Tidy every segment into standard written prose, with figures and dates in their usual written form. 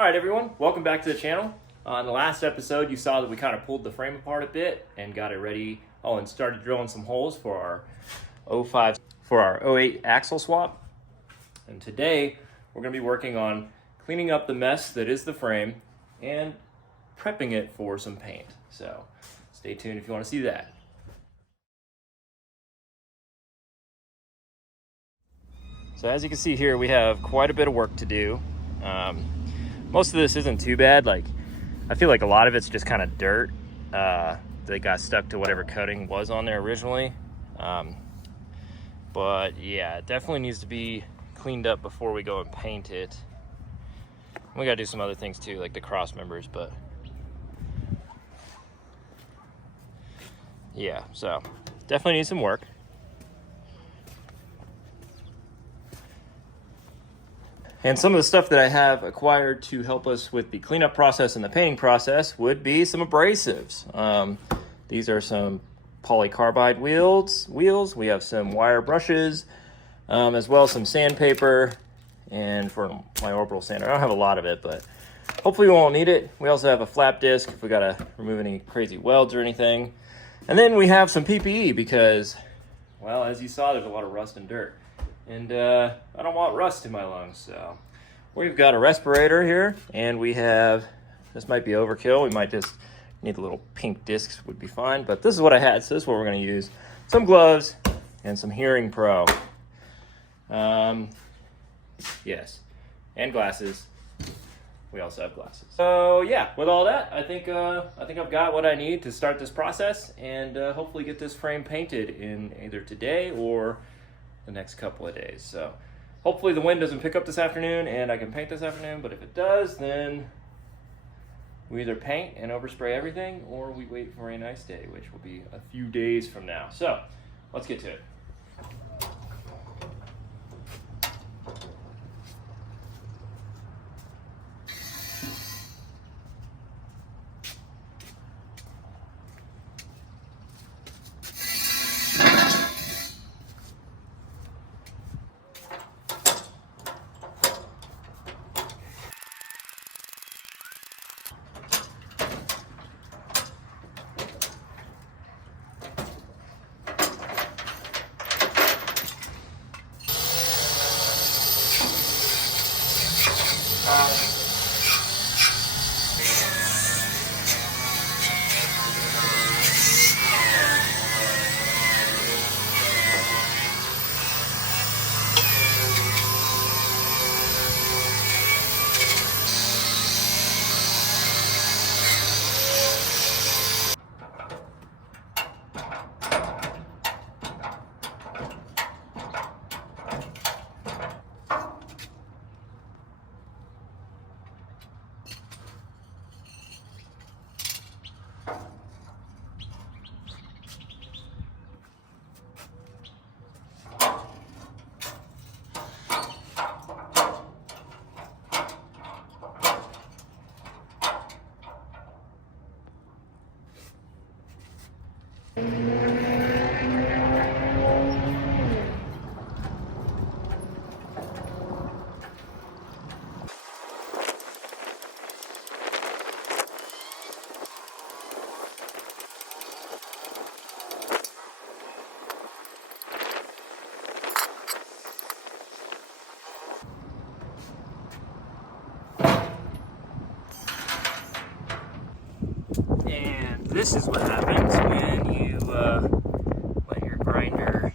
All right, everyone, welcome back to the channel. On the last episode, you saw that we kind of pulled the frame apart a bit and got it ready. Oh, and started drilling some holes for our our 08 axle swap. And today, we're going to be working on cleaning up the mess that is the frame and prepping it for some paint. So stay tuned if you want to see that. So as you can see here, we have quite a bit of work to do. Most of this isn't too bad. Like, I feel like a lot of it's just kind of dirt that got stuck to whatever coating was on there originally. But yeah, it definitely needs to be cleaned up before we go and paint it. We gotta do some other things too, like the cross members, but yeah, so definitely need some work. And some of the stuff that I have acquired to help us with the cleanup process and the painting process would be some abrasives. These are some polycarbide wheels. We have some wire brushes, as well as some sandpaper, and for my orbital sander. I don't have a lot of it, but hopefully we won't need it. We also have a flap disc if we gotta remove any crazy welds or anything. And then we have some PPE because, well, as you saw, there's a lot of rust and dirt. And I don't want rust in my lungs, so we've got a respirator here, and we have, this might be overkill, we might just need the little pink discs would be fine, but this is what I had, so this is what we're going to use. Some gloves and some Hearing Pro. Yes, and glasses. We also have glasses. So yeah, with all that, I think I've got what I need to start this process and hopefully get this frame painted in either today or the next couple of days. So hopefully the wind doesn't pick up this afternoon and I can paint this afternoon, but if it does, then we either paint and overspray everything or we wait for a nice day, which will be a few days from now. So let's get to it. And this is what happens when you let your grinder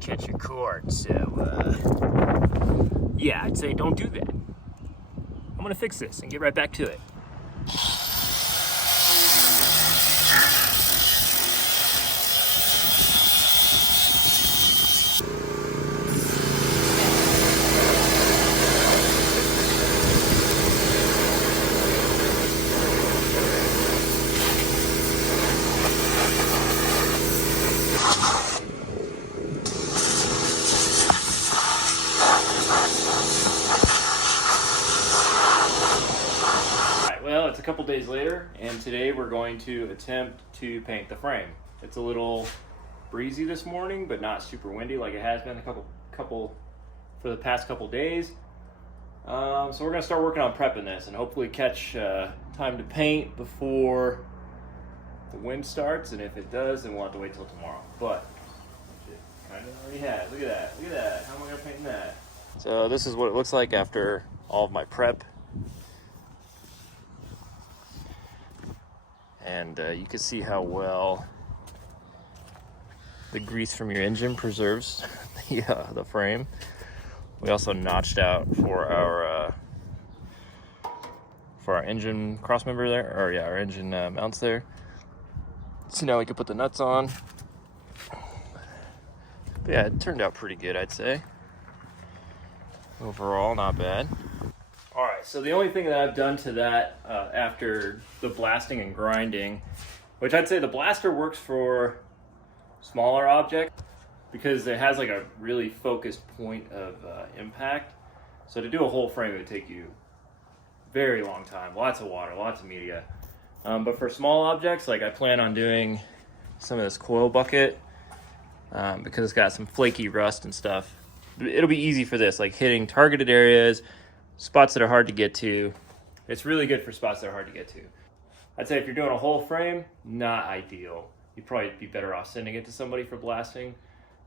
catch your cord. So, yeah, I'd say don't do that. I'm gonna fix this and get right back to it. Well, it's a couple days later, and today we're going to attempt to paint the frame. It's a little breezy this morning, but not super windy like it has been for the past couple days. So we're gonna start working on prepping this and hopefully catch time to paint before the wind starts. And if it does, then we'll have to wait till tomorrow. But it kind of already has. Look at that. Look at that. How am I gonna paint that? So this is what it looks like after all of my prep. And you can see how well the grease from your engine preserves the frame. We also notched out for our engine crossmember there, or yeah, our engine mounts there. So now we can put the nuts on. But yeah, it turned out pretty good, I'd say. Overall, not bad. All right, so the only thing that I've done to that after the blasting and grinding, which I'd say the blaster works for smaller objects because it has like a really focused point of impact. So to do a whole frame, it would take you a very long time, lots of water, lots of media. But for small objects, like I plan on doing some of this coil bucket because it's got some flaky rust and stuff. It'll be easy for this, like hitting targeted areas, spots that are hard to get to. It's really good for spots that are hard to get to. I'd say if you're doing a whole frame, not ideal. You'd probably be better off sending it to somebody for blasting.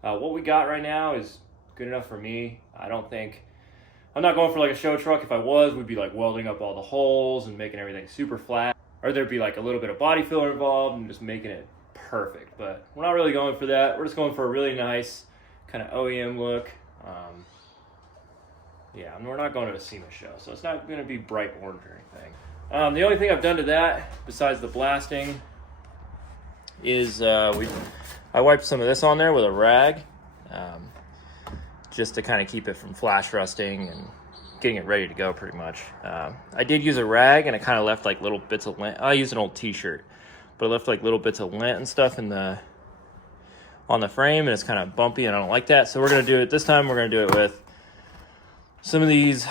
What we got right now is good enough for me. I'm not going for like a show truck. If I was, we'd be like welding up all the holes and making everything super flat. Or there'd be like a little bit of body filler involved and just making it perfect. But we're not really going for that. We're just going for a really nice kind of OEM look. Yeah, we're not going to a SEMA show, so it's not going to be bright orange or anything. The only thing I've done to that, besides the blasting, is I wiped some of this on there with a rag, just to kind of keep it from flash rusting and getting it ready to go pretty much. I did use a rag, and it kind of left like little bits of lint. I used an old t-shirt, but it left like little bits of lint and stuff on the frame, and it's kind of bumpy, and I don't like that. So we're going to do it this time. We're going to do it with some of these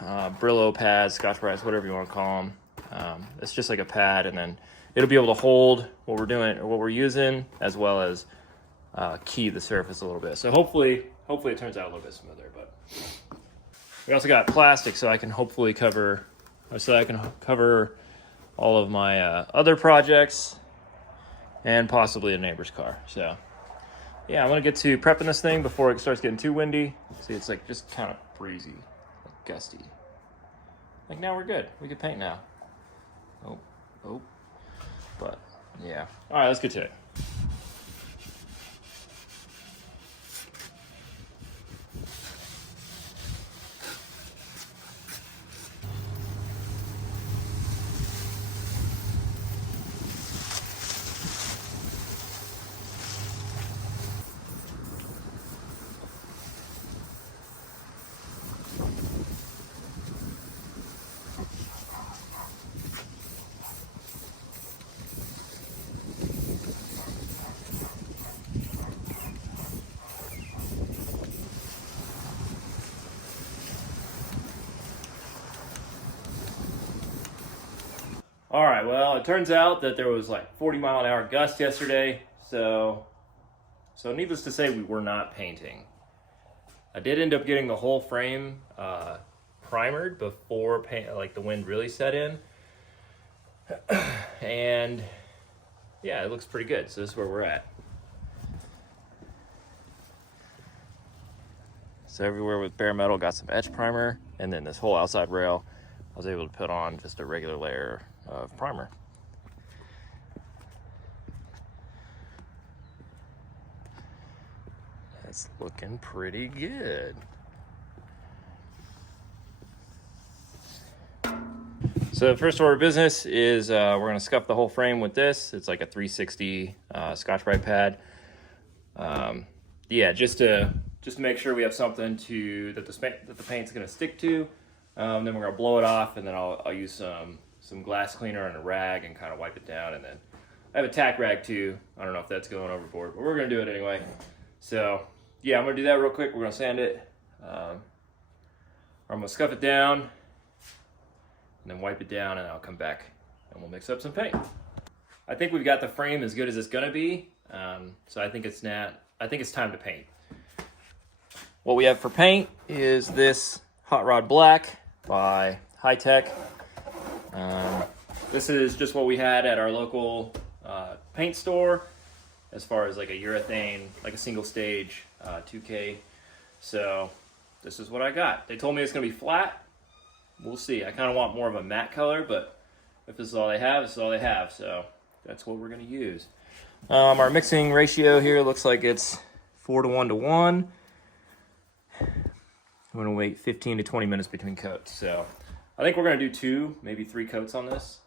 Brillo pads, Scotch-Brites, whatever you want to call them. It's just like a pad, and then it'll be able to hold what we're doing or what we're using, as well as key the surface a little bit. So hopefully it turns out a little bit smoother. But we also got plastic, so I can hopefully cover all of my other projects and possibly a neighbor's car. So yeah, I'm gonna get to prepping this thing before it starts getting too windy. See, it's like just kind of breezy, like gusty. Like now we're good. We can paint now. Oh. But yeah. All right, let's get to it. All right, well, it turns out that there was like 40-mile-an-hour gust yesterday, so needless to say, we were not painting. I did end up getting the whole frame primered before the wind really set in, and yeah, it looks pretty good. So this is where we're at. So everywhere with bare metal got some etch primer, and then this whole outside rail, I was able to put on just a regular layer of primer. It's looking pretty good. So the first order of business is we're going to scuff the whole frame with this. It's like a 360 Scotch-Brite pad. Yeah, just to make sure we have something that the paint's going to stick to. Then we're going to blow it off, and then I'll use some glass cleaner and a rag and kind of wipe it down. And then I have a tack rag too. I don't know if that's going overboard, but we're going to do it anyway. So yeah, I'm going to do that real quick. We're going to sand it. I'm going to scuff it down and then wipe it down, and I'll come back and we'll mix up some paint. I think we've got the frame as good as it's going to be. So I think it's time to paint. What we have for paint is this Hot Rod Black. by Hi-Tech. This is just what we had at our local paint store as far as like a urethane, like a single stage 2K. So this is what I got. They told me it's gonna be flat. We'll see. I kind of want more of a matte color, but if this is all they have, this is all they have. So that's what we're gonna use. Our mixing ratio here looks like it's 4:1. I'm gonna wait 15 to 20 minutes between coats. So I think we're gonna do 2, maybe 3 coats on this,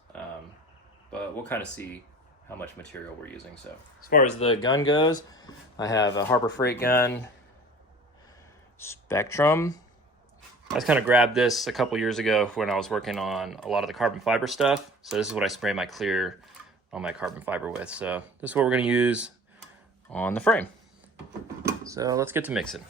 but we'll kind of see how much material we're using. So as far as the gun goes, I have a Harbor Freight gun Spectrum. I just kind of grabbed this a couple years ago when I was working on a lot of the carbon fiber stuff. So this is what I spray my clear on my carbon fiber with. So this is what we're gonna use on the frame. So let's get to mixing.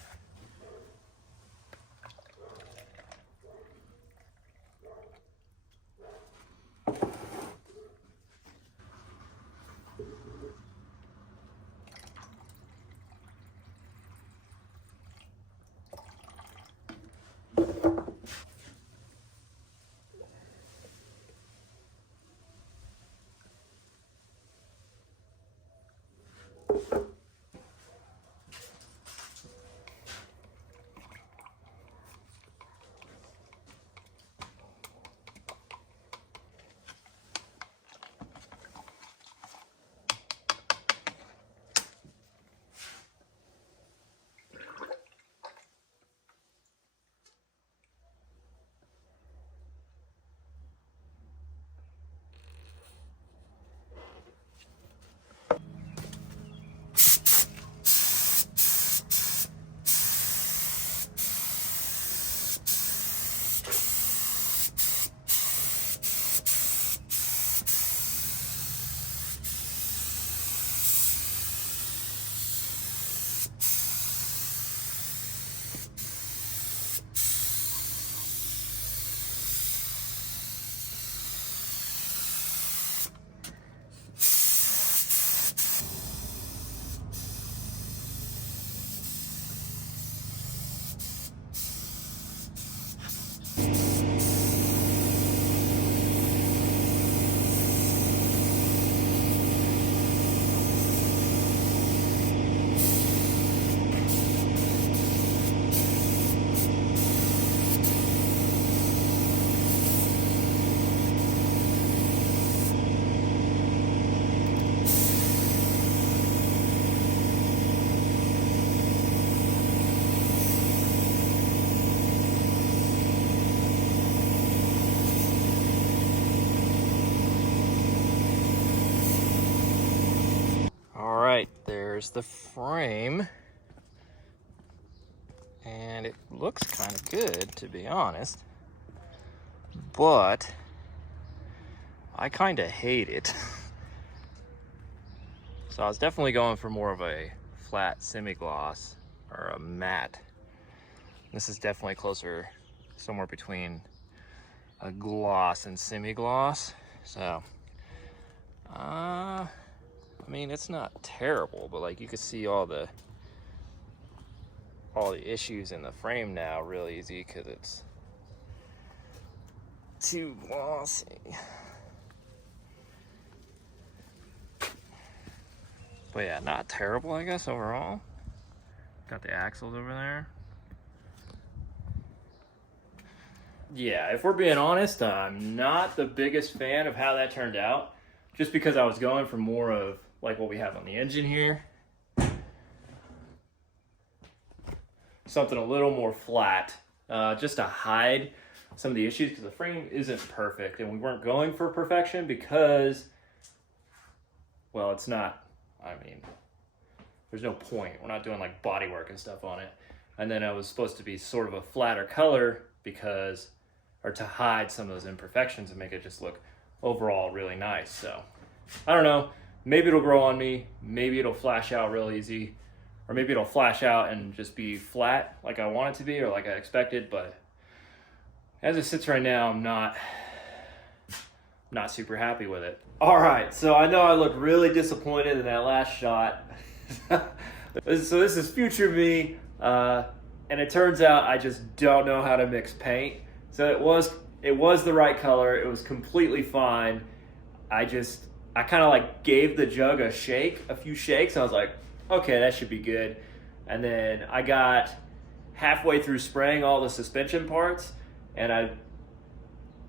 All right, there's the frame. And it looks kind of good, to be honest. But I kind of hate it. So I was definitely going for more of a flat semi-gloss or a matte. This is definitely closer, somewhere between a gloss and semi-gloss. So, I mean, it's not terrible, but like you can see all the issues in the frame now real easy because it's too glossy. But yeah, not terrible, I guess, overall. Got the axles over there. Yeah, if we're being honest, I'm not the biggest fan of how that turned out, just because I was going for more of like what we have on the engine here. Something a little more flat, just to hide some of the issues, because the frame isn't perfect, and we weren't going for perfection because, well, it's not, I mean, there's no point. We're not doing like body work and stuff on it. And then it was supposed to be sort of a flatter color because, or to hide some of those imperfections and make it just look overall really nice. So I don't know, maybe it'll grow on me, maybe it'll flash out real easy, or maybe it'll flash out and just be flat like I want it to be or like I expected. But as it sits right now, I'm not super happy with it. All right, so I know I look really disappointed in that last shot. So this is future me, and it turns out I just don't know how to mix paint. So it was the right color. It was completely fine. I kind of like gave the jug a few shakes. And I was like, okay, that should be good. And then I got halfway through spraying all the suspension parts, and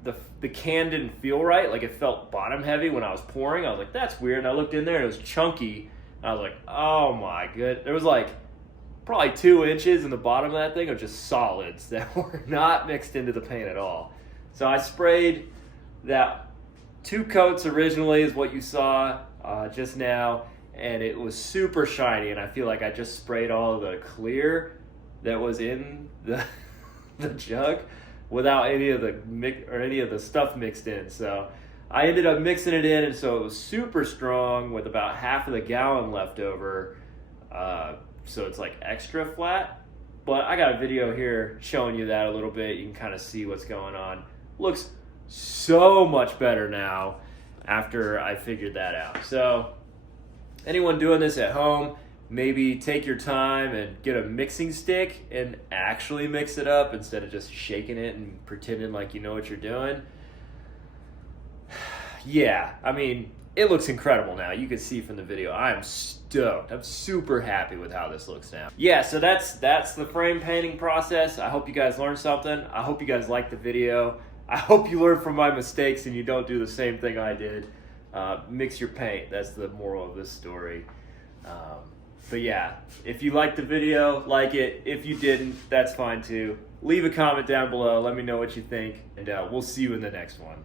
the can didn't feel right. Like, it felt bottom heavy when I was pouring. I was like, that's weird. And I looked in there and it was chunky. And I was like, oh my good. There was like probably 2 inches in the bottom of that thing of just solids that were not mixed into the paint at all. So I sprayed that 2 coats originally is what you saw just now, and it was super shiny, and I feel like I just sprayed all of the clear that was in the jug without any of the stuff mixed in. So I ended up mixing it in, and so it was super strong with about half of the gallon left over. So it's like extra flat, but I got a video here showing you that a little bit. You can kind of see what's going on. Looks so much better now after I figured that out. So anyone doing this at home, maybe take your time and get a mixing stick and actually mix it up instead of just shaking it and pretending like you know what you're doing. Yeah, I mean, it looks incredible now. You can see from the video. I am stoked. I'm super happy with how this looks now. Yeah, so that's the frame painting process. I hope you guys learned something. I hope you guys liked the video. I hope you learn from my mistakes and you don't do the same thing I did. Mix your paint. That's the moral of this story. But yeah, if you liked the video, like it. If you didn't, that's fine too. Leave a comment down below. Let me know what you think, and we'll see you in the next one.